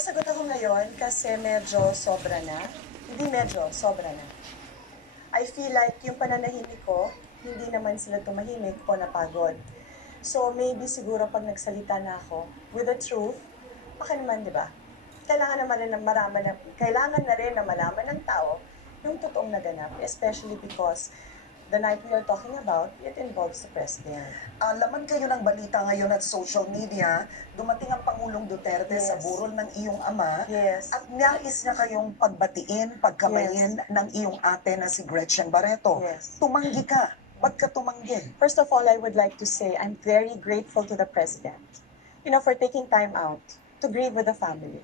Sasagot ako ngayon kasi medyo sobra na. Hindi medyo, sobra na. I feel like yung pananahimik ko, hindi naman sila tumahimik o napagod. So maybe siguro pag nagsalita na ako with the truth, baka naman, di ba? Kailangan na rin na malaman ng tao yung totoong naganap, especially because the night we are talking about, it involves the president. Laman kayo ng balita ngayon at social media, dumating ang Pangulong Duterte sa Yes. burol ng iyong ama Yes. at nais niya kayong pagbatiin, pagkabayin ng iyong ate na si Gretchen Barreto. Yes. Tumanggi ka. Ba't ka tumanggi? First of all, I would like to say I'm very grateful to the president, for taking time out to grieve with the family.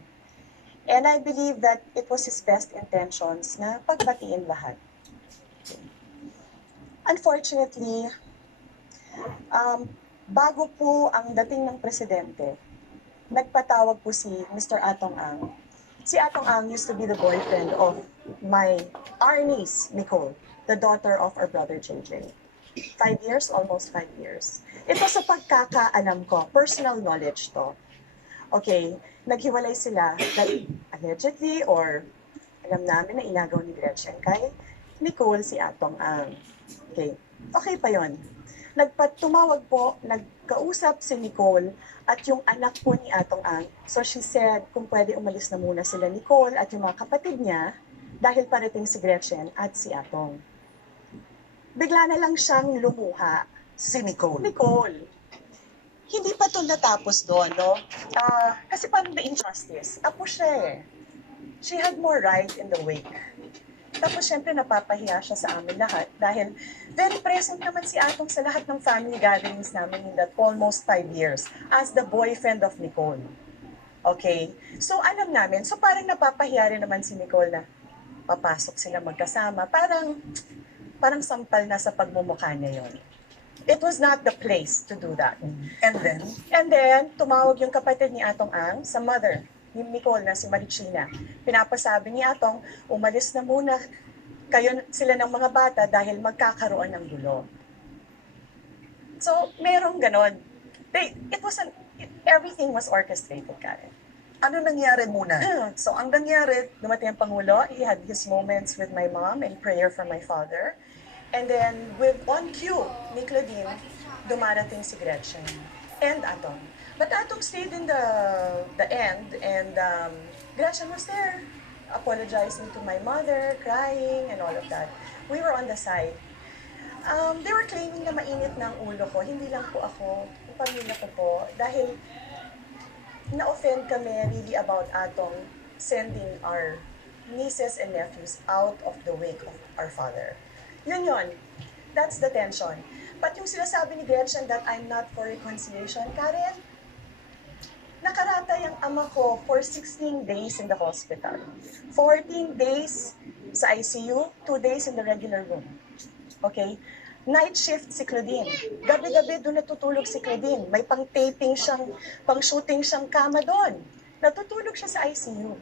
And I believe that it was his best intentions na pagbatiin lahat. Unfortunately, bago po ang dating ng presidente, nagpatawag po si Mr. Atong Ang. Si Atong Ang used to be the boyfriend of our niece, Nicole, the daughter of our brother JJ. 5 years, almost 5 years. Ito sa pagkakaalam ko, personal knowledge to. Okay, naghiwalay sila allegedly or alam namin na inagaw ni Gretchen kay Nicole si Atong Ang. Okay pa yon. Tumawag po, nagkausap si Nicole at yung anak po ni Atong Ang. So she said kung pwede umalis na muna sila Nicole at yung mga kapatid niya dahil parating si Gretchen at si Atong. Bigla na lang siyang lumuha. Si Nicole. Nicole. Hindi pa to natapos doon, no? Kasi parang the injustice. Tapos siya eh. She had more right in the wake. Tapos syempre napapahiya siya sa amin lahat dahil very present naman si Atong sa lahat ng family gatherings namin in that almost 5 years as the boyfriend of Nicole. Okay? So alam namin, so parang napapahiya rin naman si Nicole na papasok sila magkasama. Parang sampal na sa pagmumukha niya yon. It was not the place to do that. And then, tumawag yung kapatid ni Atong Ang sa mother ni Nicole na si Maricina. Pinapasabi ni Atong, umalis na muna sila ng mga bata dahil magkakaroon ng gulo. So, merong ganon. Everything was orchestrated, Karen. ano nangyari muna? So, ang nangyari, dumating ang Pangulo, he had his moments with my mom and prayer for my father. And then, on cue ni Claudine, dumarating si Gretchen and Atong. But Atong stayed in the end, and Gretchen was there, apologizing to my mother, crying, and all of that. We were on the side. They were claiming na mainit na ang ulo ko. Hindi lang po ako, yung pamilya ko po, dahil na-offend kami really about Atong sending our nieces and nephews out of the wake of our father. Yun. That's the tension. But yung sinasabi ni Gretchen that I'm not for reconciliation, Karen, nakaratay ang ama ko for 16 days in the hospital. 14 days sa ICU, 2 days in the regular room. Okay? Night shift si Claudine. Gabi-gabi doon natutulog si Claudine. May pang-taping siyang, pang-shooting siyang kama doon. Natutulog siya sa ICU.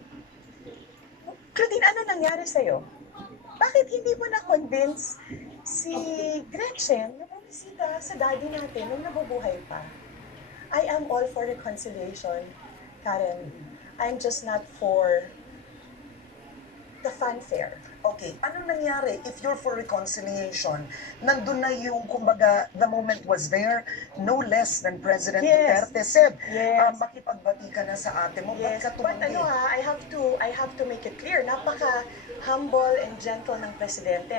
Claudine, ano nangyari sa'yo? Bakit hindi mo na-convince si Gretchen na bumisita sa daddy natin nung nabubuhay pa? I am all for reconciliation, Karen. I'm just not for the fanfare. Okay, ano nangyari? If you're for reconciliation, nandun na yung, kumbaga, the moment was there, no less than President Yes. Duterte said, Yes. makipagbati ka na sa ate mo, ba't Yes, ka but tumanggi? I have to make it clear, napaka-humble and gentle ng presidente,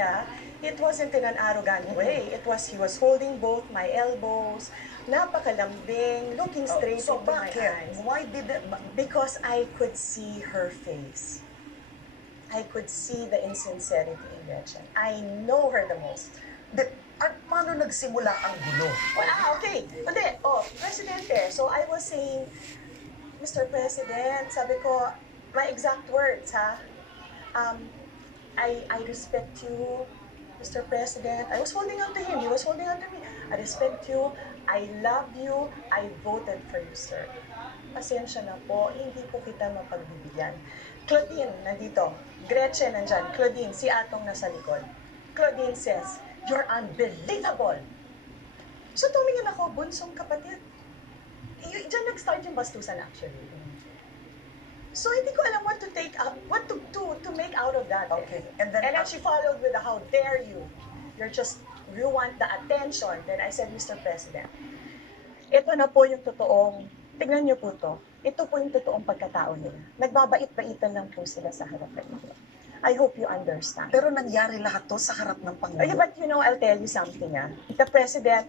It wasn't in an arrogant way. He was holding both my elbows, napakalambing, looking straight So into my bakit? eyes. Why did it? Because I could see her face. I could see the insincerity in Gretchen. I know her the most. At paano nagsimula ang gulo? Okay. Hindi. Presidente. So I was saying, Mr. President, sabi ko, my exact words, I respect you, Mr. President. I was holding on to him. He was holding on to me. I respect you. I love you. I voted for you, sir. Pasensya na po. Hindi po kita mapagbibigyan. Claudine, nandito. Gretchen, nandyan. Claudine, si Atong nasa likod. Claudine says, you're unbelievable. So tumingin ako, bunsong kapatid. Diyan nag-start yung bastusan actually. So hindi ko alam what to take up, what to make out of that. Okay. And then, And then she followed with the, how dare you? You want the attention. Then I said, Mr. President, ito na po yung totoong, tignan niyo po to. Ito po yung totoong pagkatao nila. Nagbabait-baitan lang po sila sa harapan niyo. I hope you understand. pero nangyari lahat to sa harap ng Okay, Pangulo. but you know, I'll tell you something. The President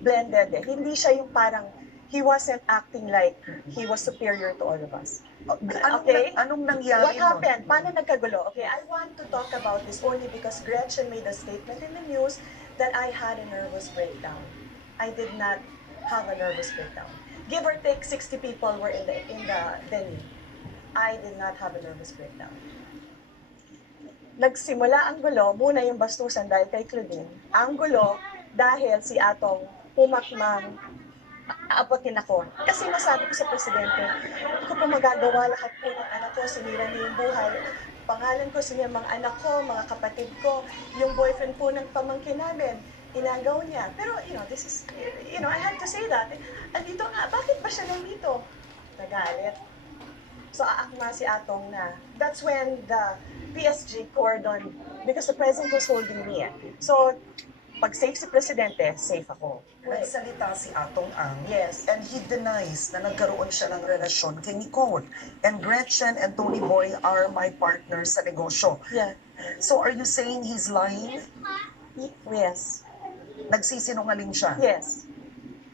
blended. Hindi siya yung parang, he wasn't acting like he was superior to all of us. Okay? Anong nangyari What nun? happened? Paano nagkagulo? Okay, I want to talk about this only because Gretchen made a statement in the news that I had a nervous breakdown. I did not have a nervous breakdown. Give or take 60 people were in the venue. I did not have a nervous breakdown. Nagsimula ang gulo, muna yung bastusan dahil kay Claudine. Ang gulo dahil si Atong pumakmang aapotin ako. Kasi nasabi ko sa presidente, hindi ko po magagawa lahat po ng anak ko, sinira niyo yung buhay. Pangalan ko, sinira mga anak ko, mga kapatid ko, yung boyfriend po ng pamangkin namin, inagaw niya. Pero, this is, I had to say that. Andito nga, bakit ba siya nandito? Nagalit. So, aakma si Atong na. That's when the PSG cordon, because the president was holding me. So, pag safe si presidente, safe ako. Nagsalita si Atong Ang. Yes. And he denies na nagkaroon siya ng relasyon kay Nicole. And Gretchen and Tony Boy are my partners sa negosyo. Yeah. So are you saying he's lying? Yes. Nagsisinungaling siya? Yes.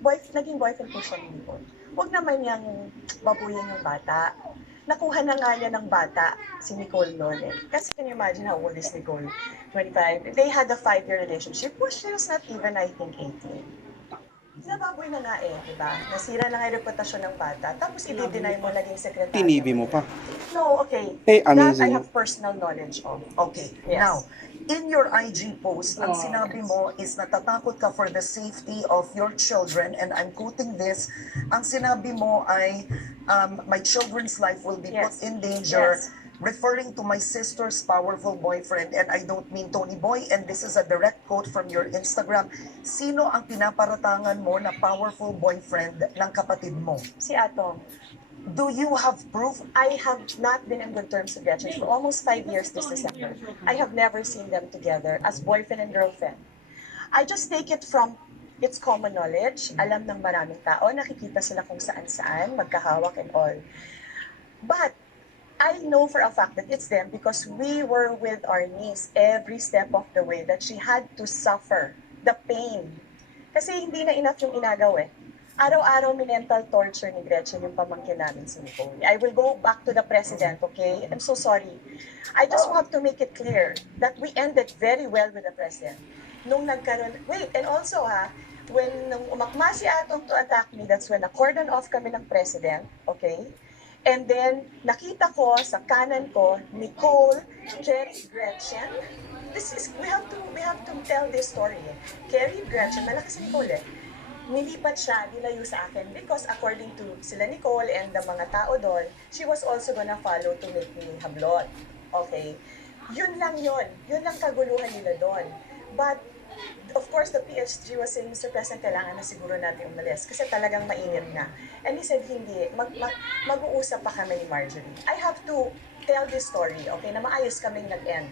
Naging boyfriend po siya ni Nicole. Huwag naman niyang babuyin yung bata. Nakuha na nga niya ng bata si Nicole noon eh. Kasi can you imagine how old is Nicole? 25. They had a 5-year relationship. Well, she was not even, I think, 18. Nababoy na nga eh, di ba? Nasira na nga yung reputasyon ng bata. Tapos i-deny mo naging sekretary. Tinibi mo pa. No, okay. Eh, That I amazing. have personal knowledge of. Okay. Yes. Now, in your IG post, ang sinabi mo is natatakot ka for the safety of your children, and I'm quoting this, ang sinabi mo ay, my children's life will be Yes. put in danger, Yes. referring to my sister's powerful boyfriend, and I don't mean Tony Boy, and this is a direct quote from your Instagram. Sino ang pinaparatangan mo na powerful boyfriend ng kapatid mo? Si Atong. Do you have proof? I have not been in good terms with Gretchen for almost 5 years this December. I have never seen them together as boyfriend and girlfriend. I just take it from its common knowledge. Alam ng maraming tao, nakikita sila kung saan-saan, magkahawak and all. But I know for a fact that it's them because we were with our niece every step of the way that she had to suffer the pain. Kasi hindi na enough yung inagaw eh. Araw-araw mental torture ni Gretchen yung pamangkin namin si Nicole. I will go back to the president, okay? I'm so sorry. I just want to make it clear that we ended very well with the president. Nung nagkaroon, wait, and also when nung umakma si Atong to attack me, that's when na-cordon off kami ng president, okay? And then, nakita ko sa kanan ko, Nicole, Kerry, Gretchen. We have to tell this story. Kerry, Gretchen, malakas si Nicole eh. Nilipat siya, nilayo sa akin because according to sila Nicole and the mga tao doon, she was also gonna follow to make me hablot. Okay? Yun lang yun. Yun lang kaguluhan nila doon. But, of course, the PSG was saying, Mr. President, kailangan na siguro natin umalis kasi talagang mainit na. And he said, hindi. Mag-uusap pa kami ni Marjorie. I have to tell this story, okay, na maayos kaming nag-end.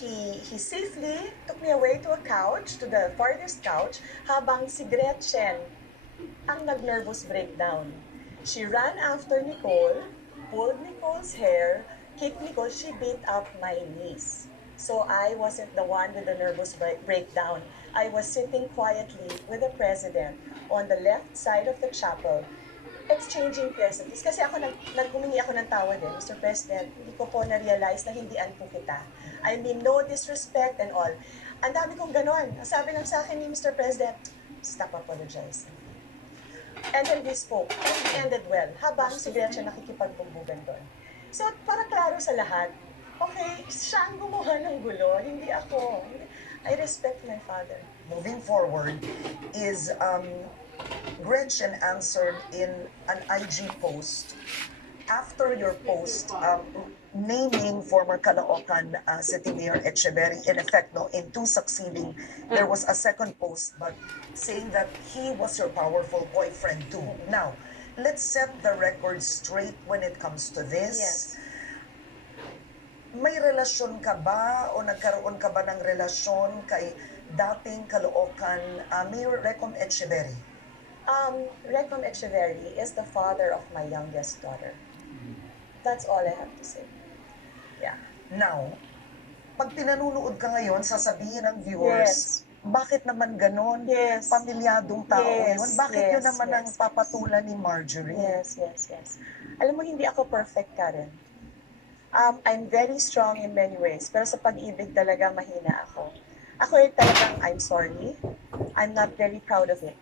He safely took me away to a couch, to the farthest couch, habang si Gretchen ang nag-nervous breakdown. She ran after Nicole, pulled Nicole's hair, kicked Nicole, she beat up my niece. So I wasn't the one with the nervous breakdown. I was sitting quietly with the president on the left side of the chapel, exchanging pleasantries. Kasi ako, humingi ako ng tawad eh, Mr. President, hindi ko po na-realize na hindian po kita. I mean, no disrespect and all. Ang dami kong ganon. Sabi lang sa akin ni Mr. President, stop apologizing. And then we spoke. And we ended well. Habang si Gretchen nakikipagbumbugan doon. So, para klaro sa lahat, okay, siya ang gumawa ng gulo, hindi ako. I respect my father. Moving forward is Gretchen answered in an IG post after your post naming former Caloocan City Mayor Echeverry. In effect, no, in two succeeding, there was a second post but saying that he was your powerful boyfriend too. Now, let's set the record straight when it comes to this. Yes. May relasyon ka ba o nagkaroon ka ba ng relasyon kay dating Caloocan Mayor Recon Echeverry? Recom Echeverry is the father of my youngest daughter. That's all I have to say. Yeah. Now, pag pinanunood ka ngayon, sasabihin ng viewers, Yes. bakit naman ganon? Yes. Pamilyadong tao Yes, yun. Bakit yun yes, naman ang yes. papatulan ni Marjorie? Yes, yes, yes. Alam mo, hindi ako perfect, Karen. I'm very strong in many ways, pero sa pag-ibig talaga mahina ako. Ako ay talagang, I'm sorry. I'm not very proud of it.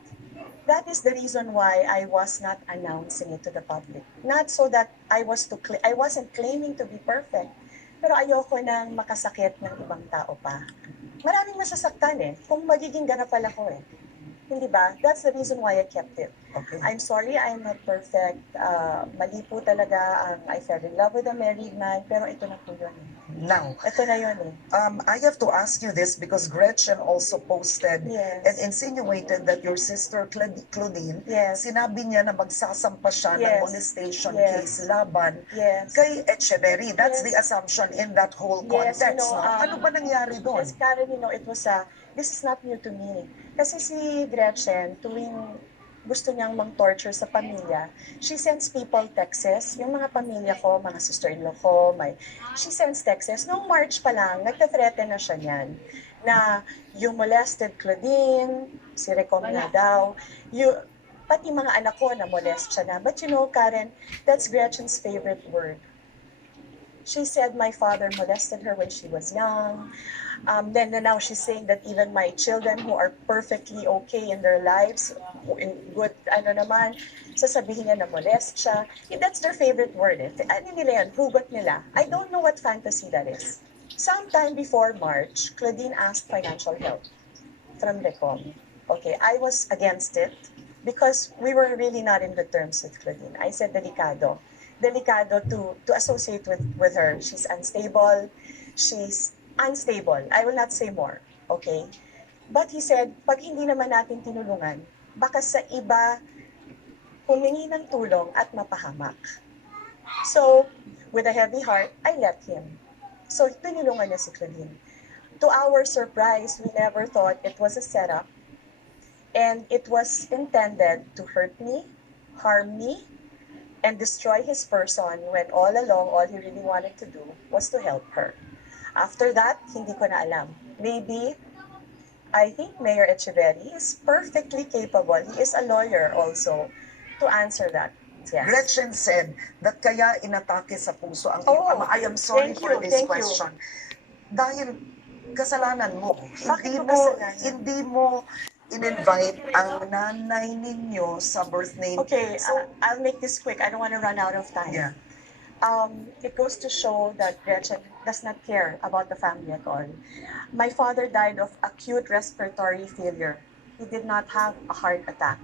That is the reason why I was not announcing it to the public. Not so that I wasn't claiming to be perfect, pero ayoko nang makasakit ng ibang tao pa. Maraming masasaktan kung magiging ganapal ako Hindi ba? That's the reason why I kept it. Okay. I'm sorry, I'm not perfect. Mali po talaga ang I fell in love with a married man, pero ito na po yun Now, Ito na yun I have to ask you this because Gretchen also posted Yes. and insinuated that your sister Claudine, Yes. sinabi niya na magsasampa siya ng Yes. molestation Yes. case laban Yes. kay Echeverry. That's Yes. the assumption in that whole Yes, context. you know, No? Ano ba nangyari doon? Yes, Karen, it was this is not new to me. Kasi si Gretchen, tuwing gusto niyang mang-torture sa pamilya, she sends people texts, yung mga pamilya ko, mga sister-in-law ko, she sends texts. Noong March pa lang, nagta-threaten na siya niyan, na yung molested Claudine, si Recom na daw, pati mga anak ko na molest siya na. But Karen, that's Gretchen's favorite word. She said my father molested her when she was young. Then now she's saying that even my children who are perfectly okay in their lives, in good, sasabihin niya na molest siya. That's their favorite word. Ano nila yan? Hugot nila. I don't know what fantasy that is. Sometime before March, Claudine asked financial help from Recom. Okay, I was against it because we were really not in good terms with Claudine. I said, delicado to associate with her. She's unstable. I will not say more. Okay? But he said, pag hindi naman natin tinulungan, baka sa iba humingi ng tulong at mapahamak. So, with a heavy heart, I let him. So, tinulungan niya si Claudine. To our surprise, we never thought it was a setup. And it was intended to hurt me, harm me, and destroy his person when all along, all he really wanted to do was to help her. After that, hindi ko na alam. Maybe, I think Mayor Echeverry is perfectly capable. He is a lawyer also to answer that. Yes. Gretchen said that kaya inatake sa puso ang Oh, ama. I am sorry thank for you, this thank you. question. Dahil kasalanan mo. Bakit ko kasalanan? Hindi mo in-invite ang nanay ninyo sa birthday. Okay, So, I'll make this quick. I don't want to run out of time. yeah. It goes to show that Gretchen does not care about the family at all. My father died of acute respiratory failure. He did not have a heart attack.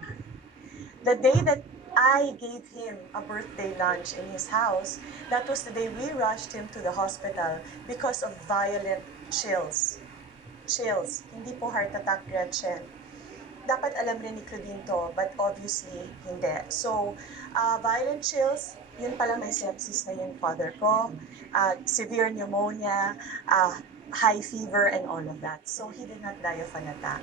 The day that I gave him a birthday lunch in his house, that was the day we rushed him to the hospital because of violent chills. Chills. Hindi po heart attack, Gretchen. Dapat alam rin ni Claudine to, but obviously, hindi. So, violent chills, yun pala may sepsis na yung father ko, severe pneumonia, high fever, and all of that. So, he did not die of an attack.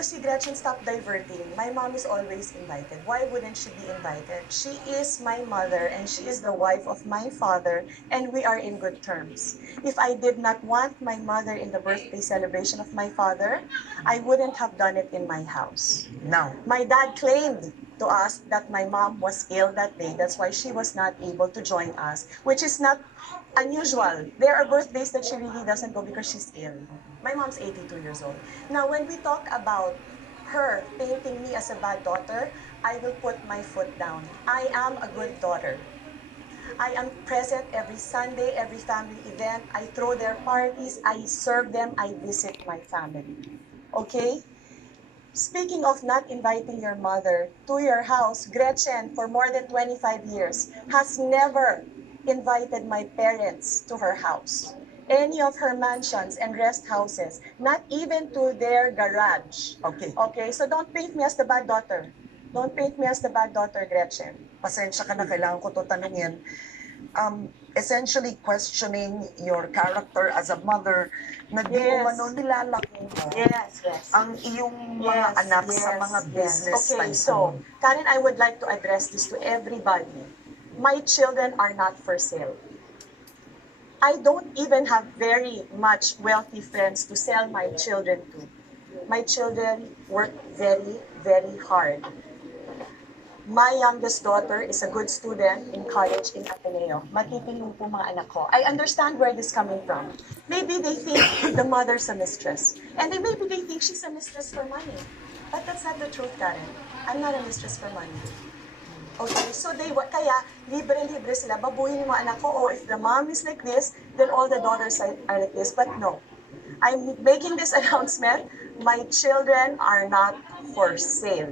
Si Gretchen, stop diverting. My mom is always invited. Why wouldn't she be invited? She is my mother and she is the wife of my father and we are in good terms. If I did not want my mother in the birthday celebration of my father, I wouldn't have done it in my house. Now, My dad claimed to us that my mom was ill that day. That's why she was not able to join us, which is not unusual. There are birthdays that she really doesn't go because she's ill. My mom's 82 years old. Now, when we talk about her painting me as a bad daughter, I will put my foot down. I am a good daughter. I am present every Sunday, every family event. I throw their parties, I serve them, I visit my family. Okay? Speaking of not inviting your mother to your house, Gretchen, for more than 25 years, has never invited my parents to her house. Any of her mansions and rest houses, not even to their garage. okay. Okay, so don't paint me as the bad daughter. Don't paint me as the bad daughter, Gretchen. Pasensya ka na, kailangan ko to tanungin. Essentially questioning your character as a mother na di Yes. umano nilalaki mo Yes, yes. ang iyong mga anak sa mga business Okay, tycoon. so, Karen, I would like to address this to everybody. My children are not for sale. I don't even have very much wealthy friends to sell my children to. My children work very, very hard. My youngest daughter is a good student in college in Ateneo. Matitilong po mga anak ko. I understand where this is coming from. Maybe they think the mother's a mistress. And maybe they think she's a mistress for money. But that's not the truth, Karen. I'm not a mistress for money. Okay, so kaya libre-libre sila. Babuhin yung mga anak ko, oh, if the mom is like this, then all the daughters are like this. But no, I'm making this announcement. My children are not for sale.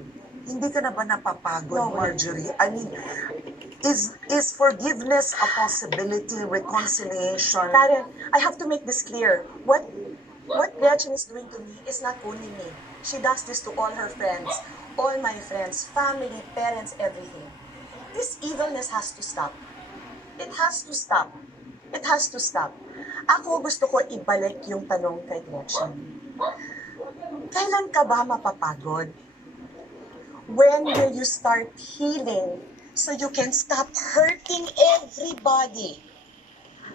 Hindi ka na ba napapagod, No. Marjorie? I mean, is forgiveness a possibility, reconciliation? Karen, I have to make this clear. What Gretchen is doing to me is not only me. She does this to all her friends, all my friends, family, parents, everything. This evilness has to stop. It has to stop. It has to stop. Ako gusto ko ibalik yung tanong kay Gretchen. Kailan ka ba mapapagod? When will you start healing so you can stop hurting everybody?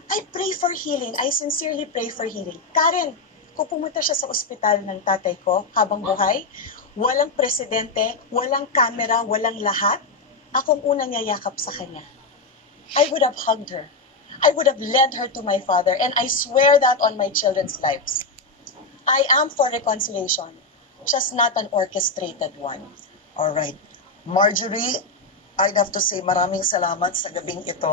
I pray for healing. I sincerely pray for healing. Karen, kung pumunta siya sa ospital ng tatay ko habang buhay, walang presidente, walang kamera, walang lahat, akong unang yayakap sa kanya. I would have hugged her. I would have led her to my father, and I swear that on my children's lives. I am for reconciliation, just not an orchestrated one. Alright. Marjorie, I'd have to say maraming salamat sa gabing ito.